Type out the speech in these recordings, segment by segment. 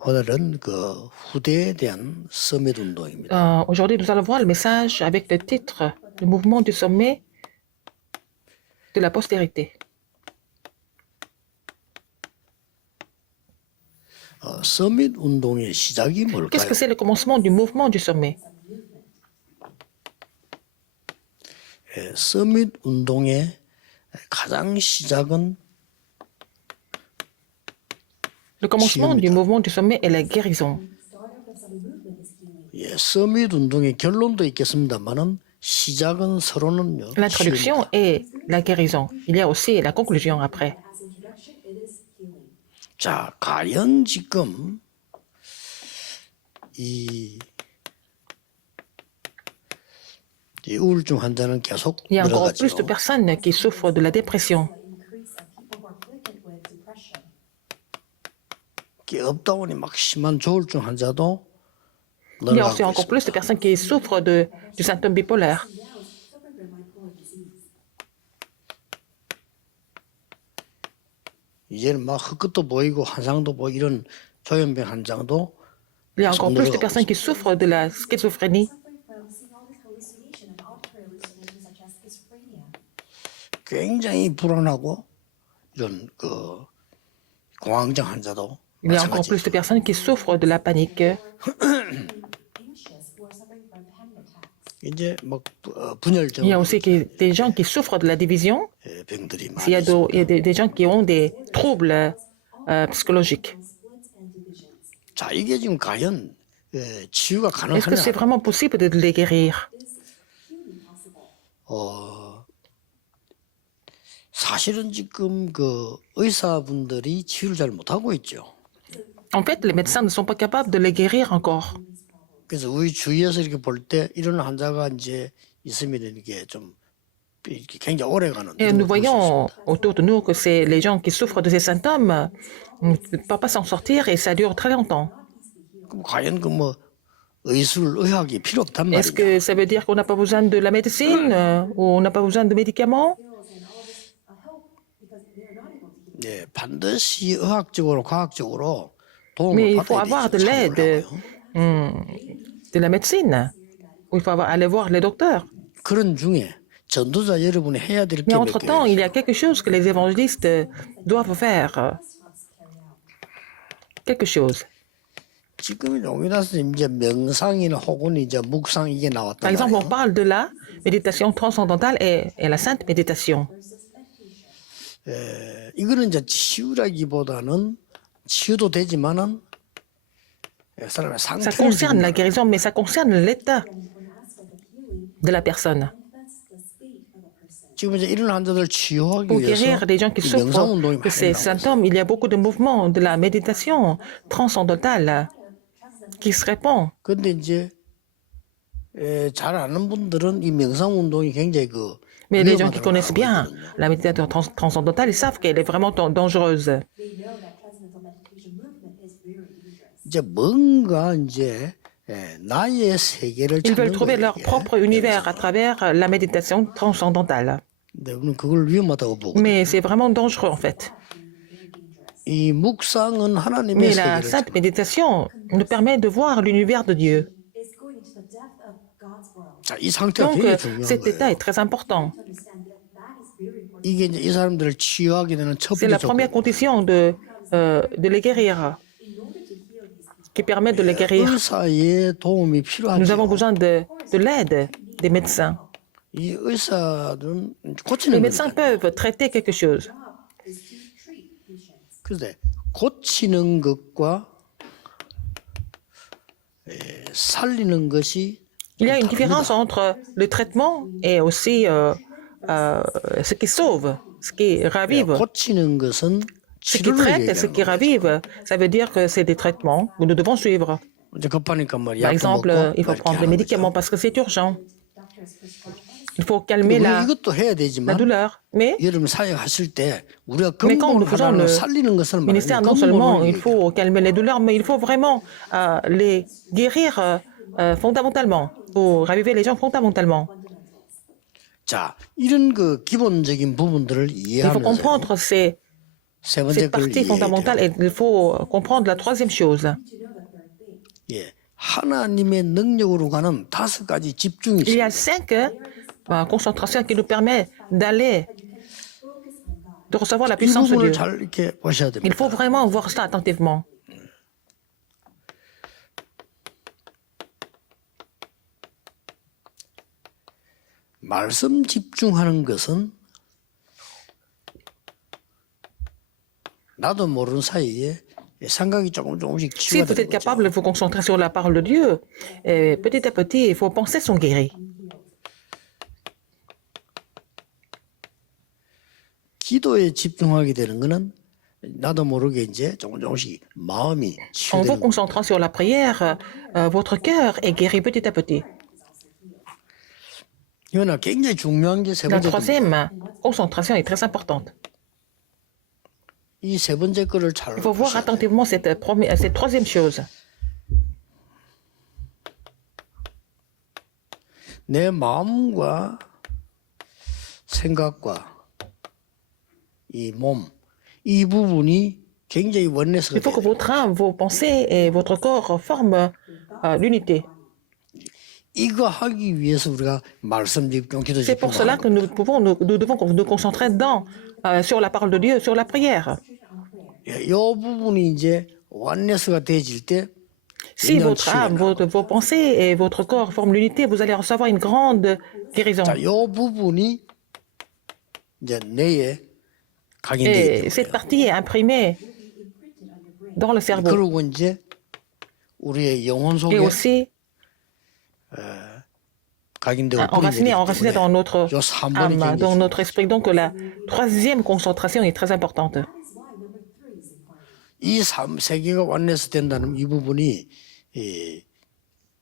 오늘은 그 후대에 대한 서밋 운동입니다. Aujourd'hui, nous allons voir le message avec le titre Le mouvement du sommet de la postérité. 서밋 운동의 시작이 Qu'est-ce 뭘까요? que c'est le commencement du mouvement du sommet? 서밋 운동의 가장 시작은 Le commencement du mouvement du sommet est la guérison. 서밋 운동의 결론도 있겠습니다만은 시작은 서로는요. L'introduction est la guérison. Il y a aussi la conclusion après. 자, 과연 지금 이 우울증 환자는 계속 Il y a encore plus de 늘어가죠. personnes qui souffrent de la dépression. 업다운이 막 심한 조울증 환자도 Il y a aussi 늘어가고 encore plus de 있습니다. personnes qui souffrent du symptôme bipolaire. 이제는 막 흙끝도 보이고 환상도 보이고 이런 조현병 환자도 Il y a encore plus de personnes qui souffrent de la schizophrénie. 굉장히 불안하고 이런 그 공황장 환자도 Il y a encore plus de personnes qui souffrent de la panique. 이제 막 Il y a 분열증 aussi des gens qui souffrent de la division. 병들이 Il 많이 y a, 있습니다. il y a des gens qui ont des troubles psychologiques. 자, 이게 지금 과연 치유가 Est-ce que c'est 가능하냐? vraiment possible de les guérir? 사실은 지금 그 의사분들이 치유를 잘 못하고 있죠. En fait, les médecins ne sont pas capables de les guérir encore. 그래서 우리 주위에서 이렇게 볼 때 이런 환자가 이제 있으면 이게 좀 이렇게 굉장히 오래가는. Et nous voyons autour de nous que c'est les gens qui souffrent de ces symptômes ne peuvent pas s'en sortir et ça dure très longtemps. 그럼 과연 그 뭐 의술 의학이 필요 없단 Est-ce 말이냐? que ça veut dire qu'on n'a pas besoin de la médecine ou on n'a pas besoin de médicaments? 네, 반드시 의학적으로 과학적으로 도움을 Mais il faut 받아야 avoir de 되죠. l'aide de la médecine. Ou il faut aller voir les docteurs. 그런 중에 전도자 여러분이 해야 될 게 Mais 몇 entre-temps, 개예요. il y a quelque chose que les évangélistes doivent faire. Quelque chose. 지금 여기서 이제 명상이나 혹은 이제 묵상 이게 Par 나왔단 exemple, on 말이에요. parle de la méditation transcendantale et la sainte méditation. 이거는 이제 치유라기보다는 치유도 되지만은 사람의 Ça 상태를 concerne la 지금 guérison, mais ça concerne l'état de la personne. 지금 이제 이런 환자들 치유하기 Pour 위해서 guérir les gens qui 이 명상 souffrent 운동이 de 많이 ces 나오고 있어요. symptômes, il y a beaucoup de mouvements de la méditation transcendantale qui se répand. 근데 이제 잘 아는 분들은 이 명상 운동이 굉장히 그 Mais les gens qui 위험하다고 connaissent 알고 bien 있거든요. la méditation transcendantale, ils savent qu'elle est vraiment dangereuse. 이제 뭔가 이제 나의 세계를 Ils veulent 찾는 trouver 거예요. leur 이게. propre univers à travers la méditation transcendantale. 근데 우리는 그걸 위험하다고 보거든요. Mais c'est vraiment dangereux en fait. 이 묵상은 하나님의 Mais la 세계를 sainte méditation nous permet de voir l'univers de Dieu. 자, 이 상태가 Donc 굉장히 중요한 cet état 거예요. est très important. 이게 이제 이 사람들을 치유하게 되는 첫 C'est 번째 la première 조건. condition de les guérir, qui permet de les guérir. 의사의 도움이 Nous avons 필요하죠. besoin de l'aide des médecins. 이 의사들은 Les 고치는 médecins 거니까. peuvent traiter quelque chose. 그런데 고치는 것과 살리는 것이 Il y a une différence entre le traitement et aussi ce qui sauve, ce qui ravive. 고치는 것은 Ce qui 치료를 traite et ce 얘기하는 qui 거예요. ravive, ça veut dire que c'est des traitements que nous devons suivre. 이제 급하니까 뭐 Par 약도 exemple, 먹고 il faut 이렇게 prendre des 하는 médicaments 거죠. parce que c'est urgent. Il faut calmer 우리 la 이것도 해야 되지만 douleur. Mais 여러분 사역하실 때 우리가 quand nous 근본을 faisons 하나는 le 살리는 것을 ministère, 말하는 non seulement 근본을 il faut calmer les douleurs, mais il faut vraiment les guérir fondamentalement, pour raviver les gens fondamentalement. 자, 이런 그 기본적인 부분들을 Il faut 이해하면서 comprendre ces 세 번째 cette 걸 partie 이해해야 fondamentale, 돼요. et il faut comprendre la troisième chose. 예, 하나님의 능력으로 가는 5가지 집중이 Il y a 있습니다. 5 concentrations qui nous permettent d'aller, de recevoir la 이 puissance de 부분을 Dieu. 잘 이렇게 보셔야 Il faut 됩니다. vraiment voir ça attentivement. 말씀 집중하는 것은 나도 모르는 사이에 생각이 조금씩 Si 치유가 vous êtes 되는 거죠. capable de vous concentrer sur la parole de Dieu, petit à petit, vos pensées sont guéries. 기도에 집중하게 되는 거는 나도 모르게 이제 조금씩 마음이 En vous 치유되는 거예요. concentrant sur la prière, votre cœur est guéri petit à petit. 이거는 굉장히 중요한 게 세 La 번째 겁니다. troisième concentration est très importante. 이 세 번째 거를 잘 Il faut voir 보셔야 돼요. attentivement cette troisième chose. 내 마음과 생각과 이 몸, 이 부분이 굉장히 원내스가 Il faut que 돼요. votre âme, vos pensées et votre corps forment l'unité. 이거 하기 위해서 우리가 말씀 집중, 기도 C'est pour cela que 집중하는 nous devons nous concentrer sur la parole de Dieu, sur la prière. 이 부분이 이제 원내스가 되어질 때 Si 굉장한 votre âme, 치유가 나고. vos pensées et votre corps forment l'unité, vous allez recevoir une grande guérison. 자, 이 부분이 이제 뇌에 각인되기 Et cette 때문에 partie est imprimée dans le cerveau. 그리고 이제 우리의 영혼 Et 속에 aussi 각인되고 enraciné dans notre 요 3번이 âme, dans 굉장히 notre esprit. Donc la troisième concentration est très importante. 이 세 개가 원내스 된다는 이 부분이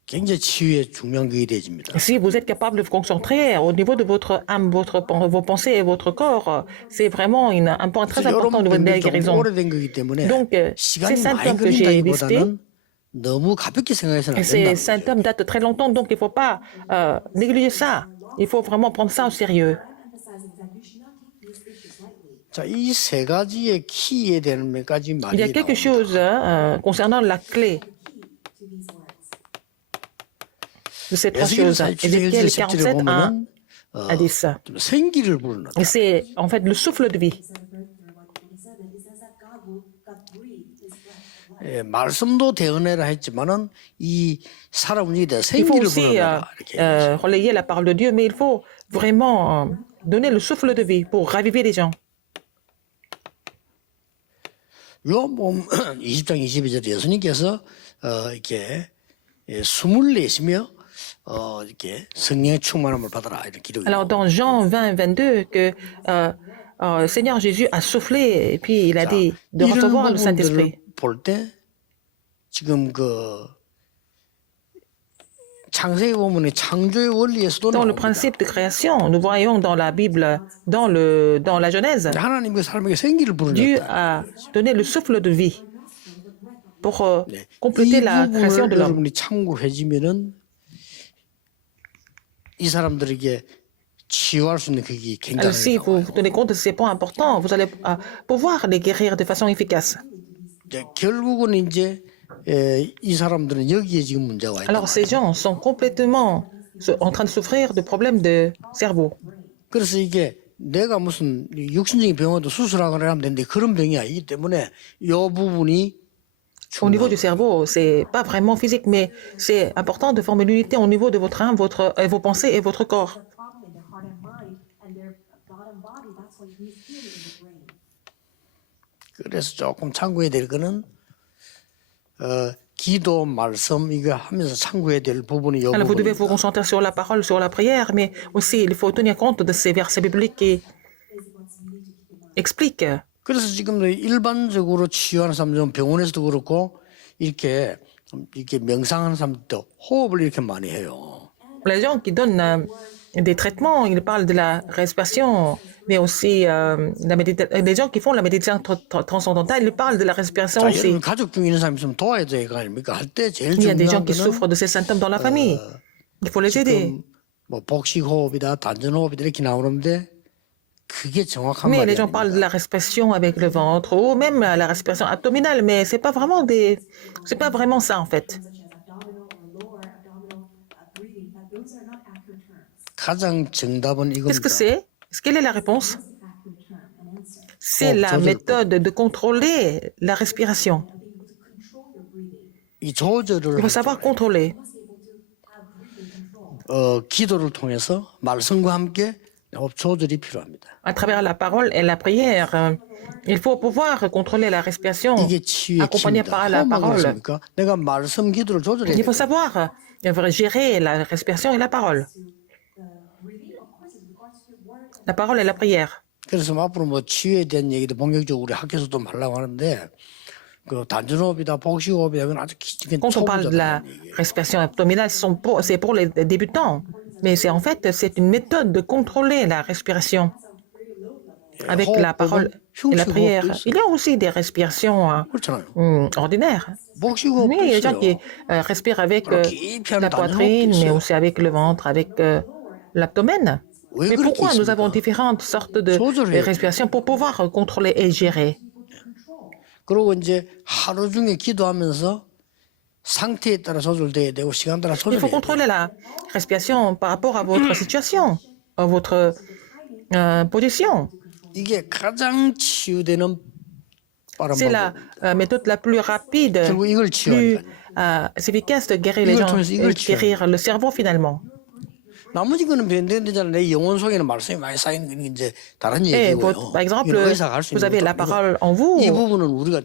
굉장히 치유에 중요한 게 되어집니다. Si vous êtes capable de vous concentrer au niveau de votre âme, vos pensées et votre corps, c'est vraiment un point très important au niveau de la 여러분들이 좀 guérison. 오래된 거기 때문에 Donc, 시간이 ces 많이 symptômes que j'ai 걸린다기보다는 너무 가볍게 생각해서는 안 Ces 된다. symptômes datent de très longtemps, donc il ne faut pas négliger ça. Il faut vraiment prendre ça au sérieux. 자, 이 세 가지의 키에 대한 몇 가지 Il 말이 y a quelque 나옵니다. chose concernant la clé de ces trois 에스겔 choses. 47절 Ézéchiel 10절에 47, 1 보면은 à 10. 좀 생기를 부르는 Et c'est en fait le souffle de vie. 말씀도 대언해라 했지만은 이 사람 움직이다 Il faut 생기를 aussi 부르라 이렇게 얘기했어요. relayer la parole de Dieu, mais il faut vraiment donner le souffle de vie pour raviver les gens. 요한복음 20장 22절에 예수님께서 이렇게 숨을 내쉬며 이렇게 성령의 충만함을 받아라 이렇게 기록이. Alors dans Jean 20, 22, que Seigneur Jésus a soufflé et puis il a dit de 이런 recevoir le 부분들을 Saint-Esprit. 볼 때 지금 창세기 보면 창조의 원리에서도 Dans le 나옵니다. principe de création, nous voyons dans la Bible, dans la Genèse, 하나님 그 사람에게 생기를 Dieu 부르셨다. a donné le souffle de vie pour 네. compléter 이 la création de 부분을 l'homme. 여러분이 참고해주면은 이 사람들에게 치유할 수 있는 그게 Alors, si 굉장히 vous vous tenez compte de ces points importants, vous allez pouvoir les guérir de façon efficace. 결국은 이제 이 사람들은 여기에 지금 문제가 와 있다. Alors, ces gens sont complètement en train de souffrir de problèmes de cerveau. 그래서 이게 내가 무슨 육신적인 병원도 수술하거나 하면 되는데 그런 병이 아니기 때문에 이 부분이 Au niveau du cerveau, c'est pas vraiment physique, mais c'est important de former l'unité au niveau de votre âme, vos pensées et votre corps. 그래서 조금 참고해야 될 거는 기도, 말씀 이거 하면서 참고해야 될 부분이 이 Alors, vous devez vous 부분입니다. concentrer sur la parole, sur la prière, mais aussi il faut tenir compte de ces versets bibliques qui expliquent. 그래서 지금 일반적으로 치유하는 사람들은 병원에서도 그렇고 이렇게 명상하는 사람들도 호흡을 이렇게 많이 해요. Les gens qui donnent des traitements, ils parlent de la respiration, mais aussi les gens qui font la méditation transcendantale, ils parlent de la respiration 자, aussi. 여러분 가족 중에 있는 사람이 있으면 도와야 될 거 아닙니까? 할 때 제일 Il y a des gens 중요한 qui 거는 souffrent de ces symptômes dans la famille. Il faut les aider. 지금 뭐 복식 호흡이다, 단전 호흡이다 이렇게 나오는데 그게 정확한 Mais 말이 les gens parlent de 아닙니다. la respiration avec le ventre ou même la respiration abdominale, mais c'est pas vraiment ça en fait. 가장 정답은 Qu'est-ce que 이겁니다. c'est? Quelle est la réponse? C'est 호흡 la 조절법. méthode de contrôler la respiration. 이 조절을 Il faut 할 savoir 줄 contrôler. 기도를 통해서 말씀과 함께 호흡 조절이 필요합니다. À travers la parole et la prière, il faut pouvoir contrôler la respiration 이게 치유의 accompagnée 키입니다. par la 호흡만 parole. 그렇습니까? 내가 말씀 기도를 조절해야 Il faut 돼요. savoir gérer la respiration et la parole. La parole et la prière. 그래서 앞으로 뭐 치유에 대한 얘기도 본격적으로 우리 학교에서도 하려고 하는데 그 단전호흡이다 복식호흡이다 이건 아주 Quand on parle de la 얘기예요. respiration abdominale, c'est pour les débutants. Mais c'est en fait, c'est une méthode de contrôler la respiration avec la parole et la prière. Il y a aussi des respirations 그렇잖아요. ordinaires. 복식호흡도 Oui, il y a des gens qui 있어요. respirent avec 깊이 하는 la poitrine, 단전호흡도 mais 있어요. aussi avec le ventre, avec l'abdomen. 왜 Mais 그렇게 pourquoi nous avons 있습니까? différentes sortes de 조절해야 돼요. respirations pour pouvoir contrôler et gérer? 그리고 이제 하루 중에 기도하면서 상태에 따라 조절돼야 되고 시간 따라 Il faut 조절해야 돼요. contrôler la respiration par rapport à votre situation, à votre position. 이게 가장 치유되는 빠른 C'est la 방법입니다. méthode la plus rapide, 결국 이걸 plus 치유하니까요. efficace de guérir les 이걸 gens 통해서 et 이걸 guérir le cerveau finalement. 나머지 거는 변경되잖아요. 내 영혼 속에는 말씀이 많이 쌓이는 건 이제 다른 Et 얘기고요. par exemple, 이건 의사가 할 수 vous 있는 avez la 것도 parole 아니고 en vous, 이 부분은 우리가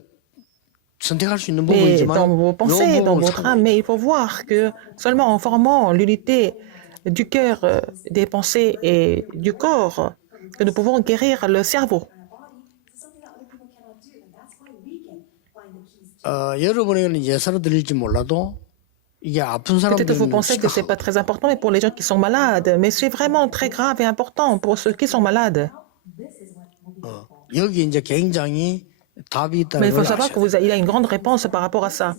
선택할 수 있는 mais 부분이지만 dans vos 이 pensées, dans 부분을 votre 참아야 âme. 돼요. Mais il faut voir que seulement en formant l'unité du cœur, des pensées et du corps, que nous pouvons guérir le cerveau. 여러분에게는 예사로 들릴지 몰라도 이게 아픈 Peut-être vous 사람들은 pensez que c'est pas très important, mais pour les gens qui sont malades, mais c'est vraiment très grave et important pour ceux qui sont malades. 여기 이제 굉장히 답이 Mais 있다는 il faut 걸 savoir 아셔야 돼요. qu'il y a une grande réponse par rapport à ça.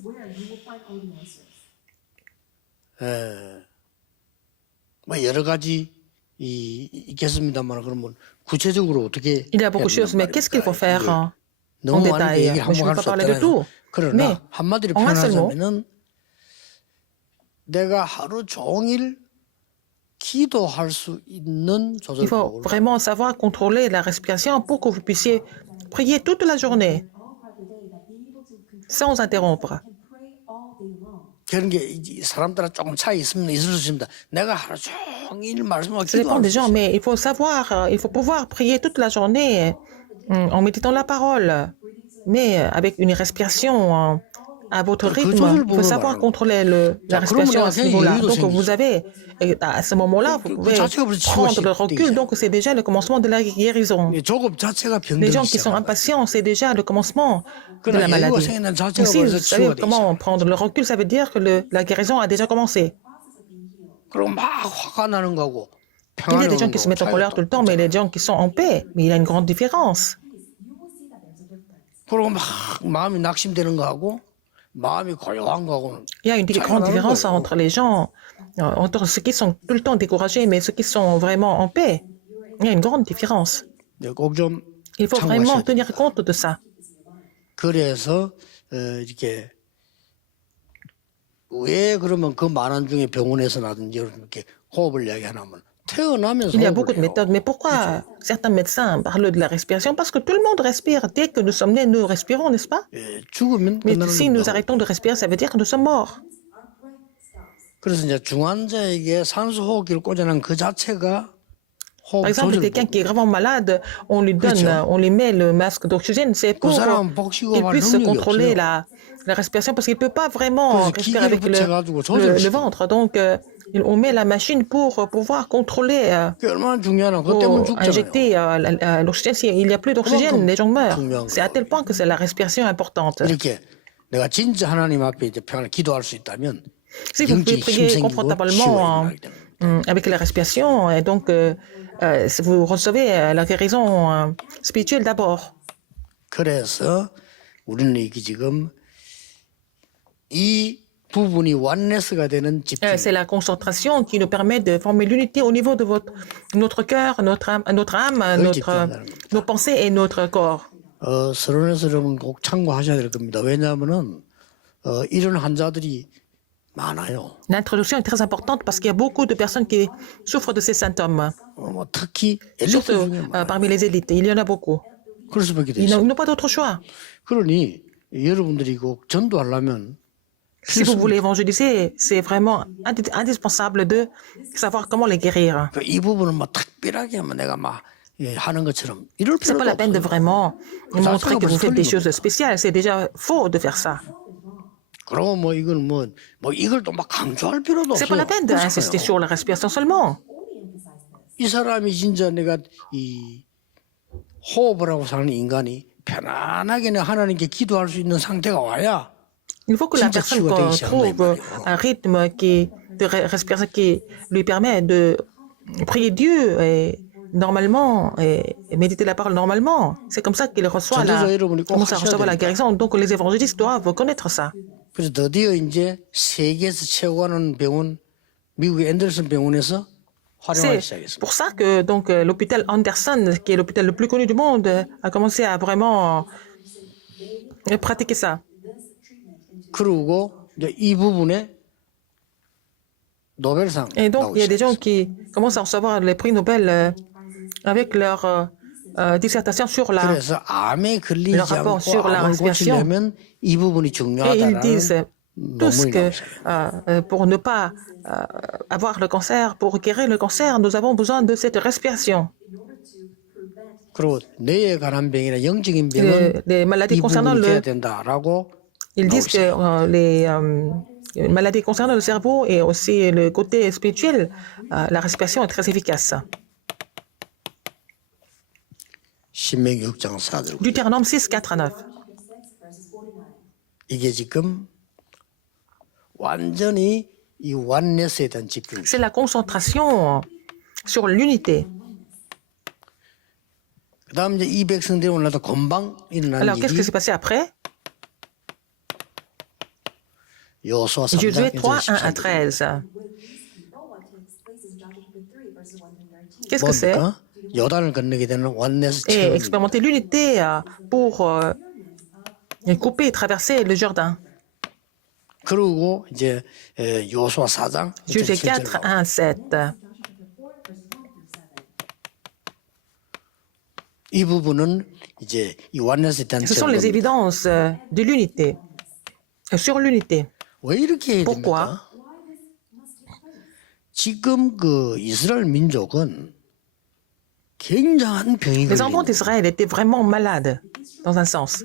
뭐 여러 가지 있겠습니다만 그러면 구체적으로 어떻게 Il y a beaucoup de choses, mais qu'est-ce qu'il faut faire en détail? Mais je ne vais pas parler de tout. Mais 그러나 한마디로 en un seul mot, 표현하자면은 내가 하루 종일 기도할 수 있는 il faut 조절법을 vraiment savoir contrôler la respiration pour que vous puissiez prier toute la journée sans interrompre. 그런 게 사람 따라 조금 차이 있으면 있을 수 있습니다. 내가 하루 종일 말씀하고 Ça dépend 기도할 des 수 gens, 있어요. mais il faut savoir, il faut pouvoir prier toute la journée en méditant la parole, mais avec une respiration à votre rythme. Il faut savoir contrôler la respiration à ce niveau-là. Donc vous avez, à ce moment-là, vous pouvez prendre le recul. Donc c'est déjà le commencement de la guérison. 조급 자체가 Les gens 병들기 qui sont 시작합니다. impatients, c'est déjà le commencement de 그러나 la 여유가 maladie. 생기는 자체가 Aussi, vous 벌써 savez 치유가 돼 comment 있어요. prendre le recul, ça veut dire que la guérison a déjà commencé. 그리고 막 화가 나는 거하고 Il y 평안해 a des gens 오는 qui se 거하고 mettent en colère tout le temps, mais les gens qui sont en paix, mais il y a une grande différence. 그리고 막 마음이 낙심되는 거하고 마음이 고요한 거하고는 Il y a une grande différence entre les gens, entre ceux qui sont tout le temps découragés, mais ceux qui sont vraiment en paix. Il y a une grande différence. 꼭 좀 Il faut vraiment 참고하셔야 tenir 됩니다. compte de ça. 그래서 이렇게 왜 그러면 그 많은 중에 병원에서나든지 이렇게 호흡을 이야기하냐면 태어나면서 Il y a 호흡을 beaucoup de 해요. méthodes, mais pourquoi certains médecins parlent de la respiration? Parce que tout le monde respire. Dès que nous sommes nés, nous respirons, n'est-ce pas? 죽으면 Mais 끝나는 si nous 겁니다. arrêtons de respirer, ça veut dire que nous sommes morts. 그래서 이제 중환자에게 산소 호흡기를 꽂아놓은 그 자체가 호흡 Par exemple, quelqu'un 조절법. qui est gravement malade, on lui donne, on lui met le masque d'oxygène, c'est 그 pour 사람은 qu'il 복식호흡할 puisse 능력이 contrôler 없어요. la respiration parce qu'il ne peut pas vraiment 그래서 respirer 기계를 avec 붙여가지고 le 조절시키는 ventre. Donc, on met la machine pour pouvoir contrôler 그게 얼마나 중요하나. 그것 때문에 pour 죽잖아요. injecter l'oxygène. S'il n'y a plus d'oxygène, les gens meurent. 중요한 C'est à tel point que c'est la respiration importante. 이렇게 내가 진짜 하나님 앞에 이제 평안을 기도할 수 있다면 Si vous pouvez 영적인 힘 prier 생기고 치유가 confortablement 일어나게 됩니다. avec la respiration, et donc vous recevez la guérison spirituelle d'abord. 그래서 우리는 이게 지금 이 부분이 원네스가 되는 집중. C'est la concentration qui nous permet de former l'unité au niveau de notre cœur, notre âme, nos pensées et notre corps. 서론에서 여러분 꼭 참고하셔야 될 겁니다. 왜냐하면은 이런 환자들이 많아요. L'introduction est très importante parce qu'il y a beaucoup de personnes qui souffrent de ces symptômes, 특히 엘리트 surtout 중에 많아요. parmi les élites. Il y en a beaucoup. 그럴 수밖에 돼 Ils 있어요. n'ont pas d'autre choix. 그러니 여러분들이 꼭 전도하려면 Si vous voulez évangéliser, c'est vraiment indispensable de savoir comment les guérir. 이 부분은 막 특별하게 하면 내가 막 하는 것처럼 이럴 C'est pas 필요도 la peine de 없어요. vraiment montrer que vous faites des 틀린 choses spéciales. C'est déjà faux de faire ça. 그러면 뭐 이걸 뭐 이걸 또 막 강조할 필요도 C'est pas 없어요. la peine d'insister sur la respiration seulement. 이 사람이 진짜 내가 이 호흡을 하고 사는 인간이 편안하게 하나님께 기도할 수 있는 상태가 와야 Il faut que la 진짜 personne 치유가 되기 시작한다 이 trouve 말이에요. un rythme de respiration qui lui permet de prier Dieu et normalement et méditer la parole normalement. C'est comme ça qu'il reçoit 전도자 여러분이 꼭 commence à 하셔야 recevoir la 됩니다. guérison. Donc les évangélistes doivent connaître ça. 그래서 드디어 이제 세계에서 최고하는 병원 미국의 앤더슨 병원에서 활용하기 C'est 시작했습니다. pour ça que donc l'hôpital Anderson, qui est l'hôpital le plus connu du monde, a commencé à vraiment pratiquer ça. 그리고 이제 이 부분에 노벨상 Et donc, 나오기 il y a des gens 시작했습니다. qui commencent à recevoir les prix Nobel avec leur dissertation sur la... 그래서 암에 걸리지 le rapport 않고 sur la 암을 respiration. 고치려면 이 부분이 Et ils 중요하다라는 disent tous 논문이 que 나오기 시작했습니다. pour ne pas avoir le cancer, pour guérir le cancer, nous avons besoin de cette respiration. 그리고 뇌에 관한 병이나 영적인 병은 Les maladies 이 concernant 부분이 돼야 le... 된다라고 Ils disent que les maladies concernant le cerveau et aussi le côté spirituel, la respiration est très efficace. 신명기 6장 4절 Deutéronome 6, 4 à 9. 이게 지금 완전히 이 원네스에 대한 집중. C'est la concentration sur l'unité. 그다음 이제 이 백성들이 올라다 금방 일어나는 Alors, qu'est-ce qui 일이 s'est passé après? 여호수아 3장 Josué 1절 3, 1 à 13. Qu'est-ce que c'est? 뭡니까? 요단을 건너게 되는 원네스 Et 체험. expérimenter l'unité pour couper et traverser le Jourdain. 그리고 이제 여호수아 4장 Josué 4, 7절 1 à 7. 이 부분은 이제 이 원네스에 대한 Ce sont les 체험. évidences de l'unité, sur l'unité. 왜 이렇게 해야 Pourquoi? 됩니까? 지금 그 이스라엘 민족은 굉장한 병이 Les enfants 걸린 d'Israël étaient vraiment malades, dans un sens.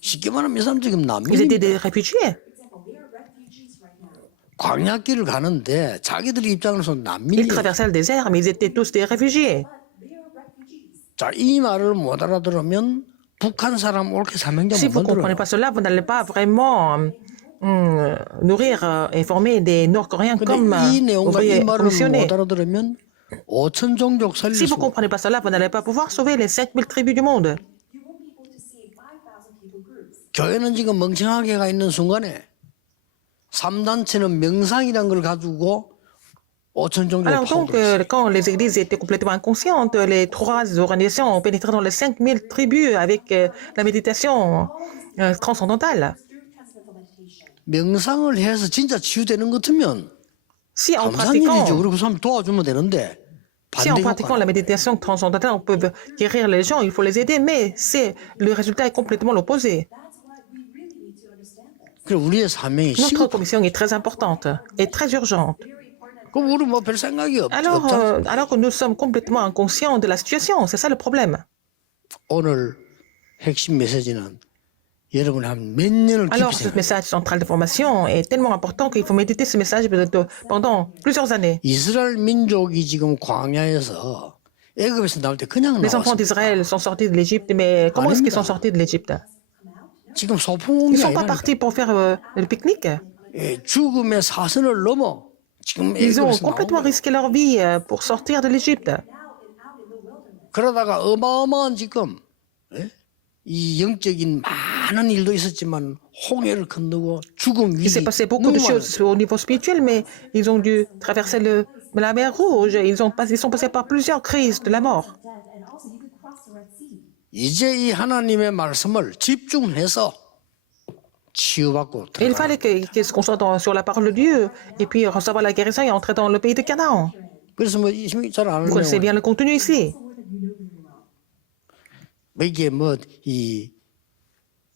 쉽게 말하면 이 사람 지금 Ils étaient 난민입니다. des réfugiés. 광야길을 가는데 자기들 입장에서 Ils 난민이에요. traversaient le désert, mais ils étaient tous des réfugiés. 자, 이 말을 못 알아들으면 북한 사람 옳게 사명자 Si 못 vous ne comprenez 만들어요. pas cela, vous n'allez pas vraiment nourrir et former des Nord-Coréens comme 근데 이 내용과 이 ouvriers 말을 missionnaires. 못 알아들으면 5천 종족 살릴 Si vous 수 ne comprenez pas cela, vous n'allez pas pouvoir sauver les 5000 tribus du monde. 교회는 지금 멍청하게 가 있는 순간에 3단체는 명상이란 걸 가지고 5천 종족 Alors donc, 파괴했어요. quand les églises étaient complètement inconscientes, les trois organisations ont pénétré dans les 5000 tribus avec la méditation transcendantale. 명상을 해서 진짜 치유되는 것 같으면 Si en 감사한 일이죠. pratiquant, 그리고 그 사람 도와주면 되는데 si en 반대 pratiquant 효과. la méditation transcendantale, on peut guérir les gens, il faut les aider, mais le résultat est complètement l'opposé. 그래 우리의 사명이 Notre 시급. commission est très importante et très urgente. 그럼 우리 뭐 별 생각이 Alors, 없다. alors que nous sommes complètement inconscients de la situation, c'est ça le problème. 오늘 핵심 메시지는 여러분이 한 몇 년을 Alors, 깊이 ce 생각. message central de formation est tellement important qu'il faut méditer ce message pendant plusieurs années. 이스라엘 민족이 지금 광야에서 애굽에서 나올 때 그냥 Les enfants 나왔어. d'Israël sont sortis de l'Égypte, mais comment est-ce qu'ils sont sortis de l'Égypte? 지금 Ils 소풍이 ne sont pas 아니라 partis pour faire le pique-nique. 죽음의 사선을 넘어 지금 Ils ont 애굽에서 complètement 나온 거예요. risqué leur vie pour sortir de l'Égypte. 그러다가 어마어마한 지금 이 영적인 많은 일도 있었지만 홍해를 건너고 죽음 Il s'est 위기 passé beaucoup de 너무 choses au niveau spirituel, mais ils ont dû traverser la mer Rouge. Ils sont passés par plusieurs crises de la mort. 이제 이 하나님의 말씀을 집중해서 치유받고 Et il 들어가는 fallait qu'ils se concentrent sur la parole de Dieu et puis recevoir la guérison et entrer dans le pays de Canaan. 그래서 뭐 잘 아는 Vous connaissez bien 내용 le contenu ici. 이게 뭐 이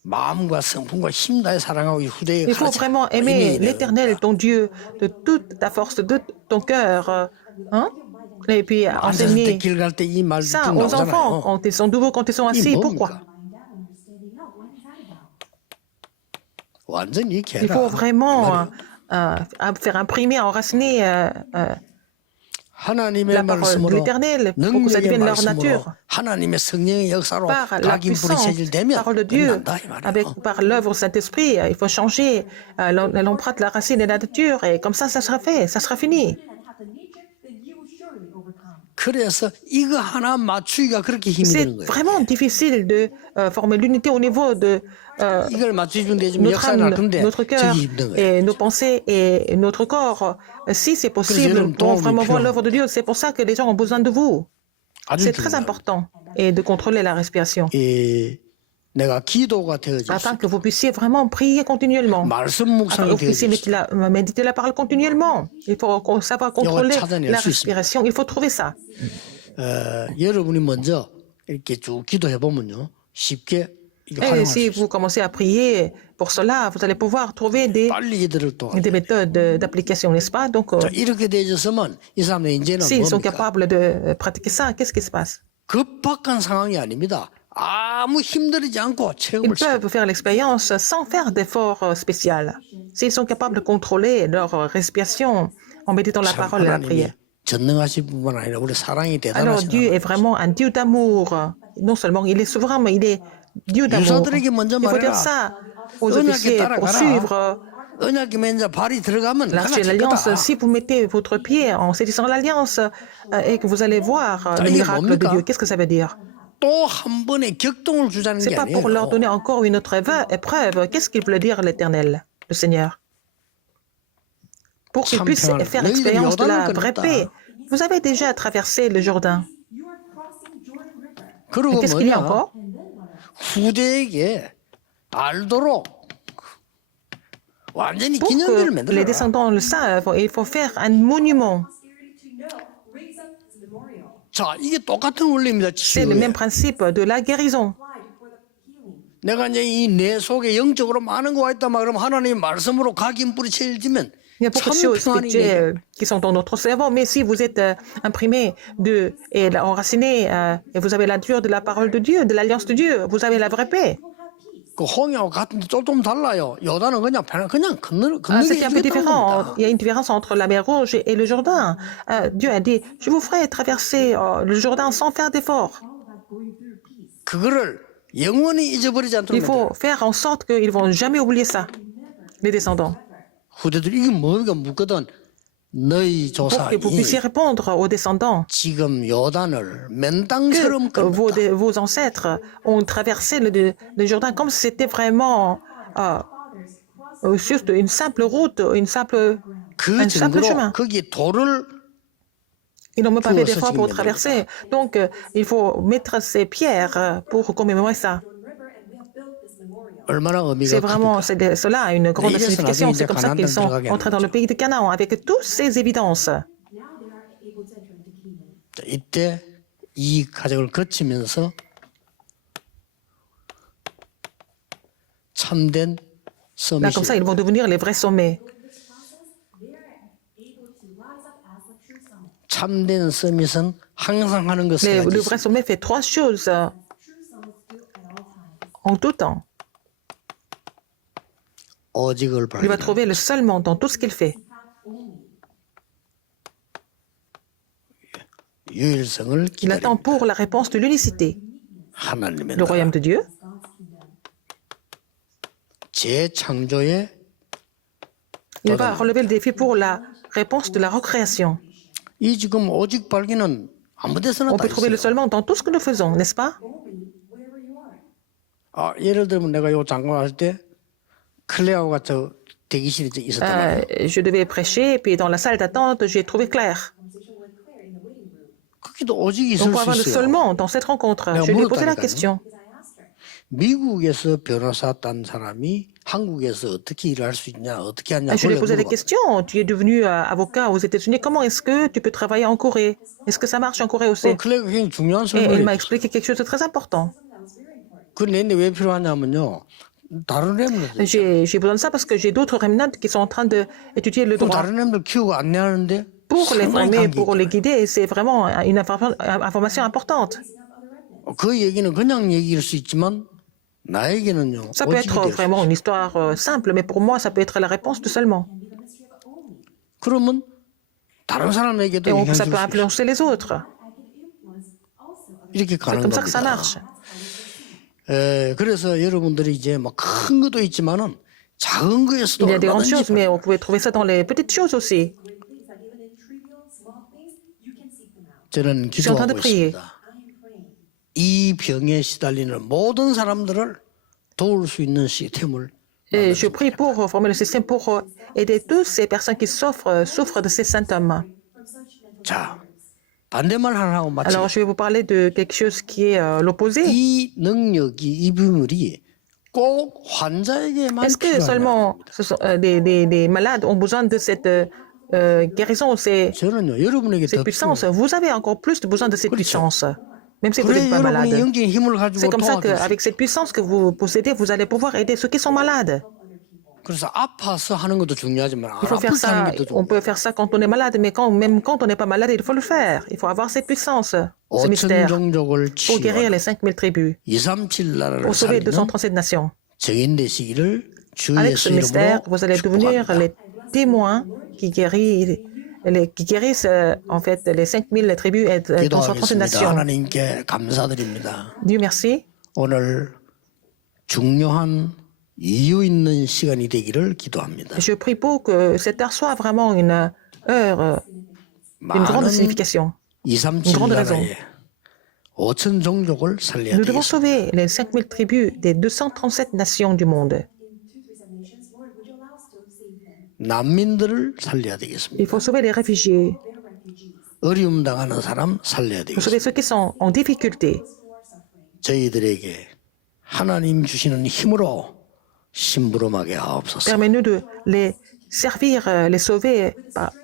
마음과 성품과 힘 다해 사랑하고 이 후대에 Il faut vraiment aimer l'Éternel, ton Dieu, de toute ta force, de ton cœur. Hein? Et puis enseigner 길갈 때 이 말 ça aux enfants 나오잖아요. quand ils sont nouveaux, quand ils sont 이 assis. 뭡니까? Pourquoi? 완전히 Il faut 개라. vraiment faire imprimer, enraciner 하나님의 la parole de 말씀으로 l'Éternel pour que ça 능력의 devienne leur 말씀으로 nature. 하나님의 성령의 역사로 Par la 각인 뿌리 puissante 체질되면 parole de Dieu, 끝난다 이 avec, 말이에요. par l'œuvre Saint-Esprit, il faut changer l'empreinte, la racine et la nature, et comme ça sera fait, ça sera fini. 그래서 이거 하나 맞추기가 그렇게 힘이 C'est 드는 거예요. vraiment difficile de former l'unité au niveau de 이걸 맞춰주면 되지만 notre 역사는 âme, 날 건데 notre cœur, 저기 힘든 거예요. et nos pensées et notre corps. Si c'est possible, 여러분 pour 도움이 vraiment voir 필요합니다. l'œuvre de Dieu, c'est pour ça que les gens ont besoin de vous. 아주 C'est très 중요해요. important. Et de contrôler la respiration. 내가 기도가 되어져 Afin 있어. que vous puissiez vraiment prier continuellement. 말씀 Afin 묵상이 que vous puissiez 되어져 있어. méditer la parole continuellement. Il faut savoir contrôler 찾아낼 la 수 있습니다. respiration. Il faut trouver ça. 여러분이 먼저 이렇게 쭉 기도해 보면요, 쉽게 이거 Et 활용할 수 si 있어요. vous commencez à prier pour cela, vous allez pouvoir trouver 빨리 이들을 또 des méthodes d'application, n'est-ce pas? Donc, 자, 이렇게 되어졌으면 이 사람들 이제는 s'ils sont 뭡니까? capables de pratiquer ça, qu'est-ce qui se passe? 급박한 상황이 아닙니다. 아무 힘들이지 않고 Ils 체험을 시켜. peuvent faire l'expérience sans faire d'effort spécial. S'ils sont capables de contrôler leur respiration en méditant la 참 parole et la 하나님이 prière. 전능하실 뿐만 아니라 우리 사랑이 Alors 대단하신 Dieu 하나님. est vraiment un Dieu d'amour. Non seulement il est souverain, mais il est Dieu d'amour. 유사들에게 먼저 Il faut dire 말해라. ça aux 언약에 officiers pour 따라가라. suivre 언약이 맨저 발이 들어가면 l'arche de 하나씩 l'alliance. 거다. Si vous mettez votre pied en saisissant l'alliance et que vous allez voir le 이게 miracle de 뭡니까? Dieu, qu'est-ce que ça veut dire? 또 한 번의 격동을 주자는 C'est 게 pas pour leur 아니에요. donner encore une autre épreuve. Qu'est-ce qu'il veut dire l'Éternel, le Seigneur? Pour qu'ils 참 puissent 평안을. faire 너희들이 l'expérience de la 요단을 vraie 건넜다. paix. Vous avez déjà traversé le Jourdain. 그리고 Qu'est-ce qu'il y a 뭐냐? encore? 후대에게 알도록 완전히 Pour 기념비를 que les 만들어라. descendants le savent, il faut faire un monument. 자, 이게 똑같은 원리입니다. C'est le 치유에. même principe de la guérison. 내가 이제 이 내 속에 영적으로 많은 거가 있다 막 그러면 하나님의 말씀으로 각인 뿌리 채워지면 Il y a beaucoup de 참 choses 평안이 spirituelles qui sont dans notre cerveau, mais si vous êtes imprimé et enraciné et vous avez la nature de la parole de Dieu, de l'alliance de Dieu, vous avez la vraie paix. 그 홍해하고 같은데 좀 달라요. 요단은 그냥 건너게 C'est un peu 해주겠다는 différent. 겁니다. Il y a une différence entre la mer Rouge et le Jourdain. Dieu a dit, je vous ferai traverser le Jourdain sans faire d'effort. 그거를 영원히 잊어버리지 않도록 Il faut faire en sorte qu'ils ne vont jamais oublier ça, les descendants. 후대들 이게 뭡니까 묻거든 너희 Pour que vous 조상이 puissiez répondre aux descendants 지금 요단을 que 맨땅처럼 건넜다. vos ancêtres ont traversé le Jourdain comme si c'était vraiment juste une simple route, 그 un simple 증거로 chemin. 거기 돌을 Ils n'ont même pas fait Pour d'effort pour ce traverser. Donc, il faut mettre ces pierres pour commémorer ça. 얼마나 의미가 C'est vraiment, 큽니까? cela a une grande 이래서 signification. 나중에 C'est comme ça 이제 qu'ils sont 가나안 entrés dans le pays de Canaan avec toutes ces évidences. 자, 이때 이 과정을 거치면서 참된 Là, comme ça, 서밋이 ils vont devenir les vrais sommets. 참된 서밋은 항상 하는 것을 Le 가지고 vrai sommet fait trois choses en tout temps. 오직을 Il va 발견. trouver le seulement dans tout ce qu'il fait. 유일성을 Il attend 기다립니다. pour la réponse de l'unicité. 하나님의 Le 나라. royaume de Dieu, 재창조의 il va relever le défi pour la réponse de la recréation. 이 지금 오직 발견은 아무 데서나 On 다 peut trouver le 있어요. seulement dans tout ce que nous faisons, n'est-ce pas? 아, 예를 들면 내가 요 장관 할 때 클레어가 저 대기실에 있었단 말이에요. Je devais prêcher, puis dans la salle d'attente, j'ai trouvé Claire. 거기도 오직 Donc, 있을 pour 수 avoir le 있어요. seulement dans cette rencontre, 내가 je lui ai posé la 물었다니까요. question. 미국에서 변호사 딴 사람이 한국에서 어떻게 일을 할 수 있냐, 어떻게 하냐. Je lui ai 그걸 posé la 물어봤어요. question. Tu es devenu avocat aux États-Unis. Comment est-ce que tu peux travailler en Corée? Est-ce que ça marche en Corée aussi? 클레어가 굉장히 중요한 Et elle m'a 설명을 했어요. expliqué quelque chose de très important. 그 내내 왜 필요하냐면요. 다른 렘들 J'ai besoin de ça parce que j'ai d'autres remnants qui sont en train d'étudier le 그 droit. 다른 렘들 키우고 안내하는데 Pour les 상당히 former, 관계 pour les 있더라고요. guider, c'est vraiment une information importante. 그 얘기는 그냥 얘기일 수 있지만 나에게는요. Ça peut 오직이 être 될 수 vraiment 있어요. une histoire simple, mais pour moi, ça peut être la réponse tout seulement. 그러면 다른 사람에게도 Et 영향을 ça 줄 peut 수 있어요. influencer les autres. 이렇게 C'est 가는 comme ça que ça 겁니다. marche. 그래서 여러분들이 이제 막 큰 것도 있지만은 작은 거에서도 Il y a des grandes 얼마든지 choses, mais on pouvait trouver ça dans les petites choses aussi. 저는 Je suis en train de 기도하고 prier. 있습니다. 이 병에 시달리는 모든 사람들을 도울 수 있는 시스템을 Et je prie pour former le système pour aider toutes ces personnes qui souffrent de ces symptômes. 자, 반대말 하나 하고 Alors, 마치겠습니다. je vais vous parler de quelque chose qui est l'opposé. 이 능력이 이 비밀이 꼭 환자에게만 Est-ce que 필요하냐? seulement des malades ont besoin de cette guérison, 저는요 여러분에게 cette 더 puissance? 필요해요. Vous avez encore plus besoin de cette puissance, même si vous 그래 n'êtes pas 여러분이 malade. 영적인 힘을 C'est 가지고 comme ça 도와줄 수 qu'avec cette puissance que vous possédez, vous allez pouvoir aider ceux qui sont malades. 그래서 아파서 하는 것도 중요하지만 안 Il faut faire 아플 때 하는 ça. 것도 On 좋아요. peut faire ça quand on est malade, mais même quand on n'est pas malade, il faut le faire. Il faut avoir cette puissance, ce 5천 mystère, 종족을 pour guérir 치유하는 les 5000 tribus, 237 나라를 pour sauver 살리는 237 nations. 증인 되시기를 주 Avec ce 예수 mystère, 이름으로 vous allez devenir 축복합니다. les témoins qui guérissent en fait les 5000 tribus et 237 기도하겠습니다. nations. 하나님께 감사드립니다. Dieu merci. 오늘 중요한 이유 있는 시간이 되기를 기도합니다. Je prie pour que cette heure soit vraiment une heure d'une grande 많은 signification. 237 grande raison. 나라에 5천 종족을 살려야 Nous devons 되겠습니다. sauver les 5000 tribus des 237 nations du monde. 난민들을 살려야 되겠습니다. Il faut sauver les réfugiés. 어려움 당하는 사람 살려야 Il faut sauver 되겠습니다. ceux qui sont en difficulté. 저희들에게 하나님 주시는 힘으로 심부름하게 하옵소서. Permets-nous de les servir, les sauver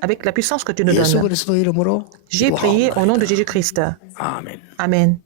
avec la puissance que tu nous 예수 donnes. 그리스도 이름으로 J'ai prié au nom de Jésus-Christ. 아멘. Amen.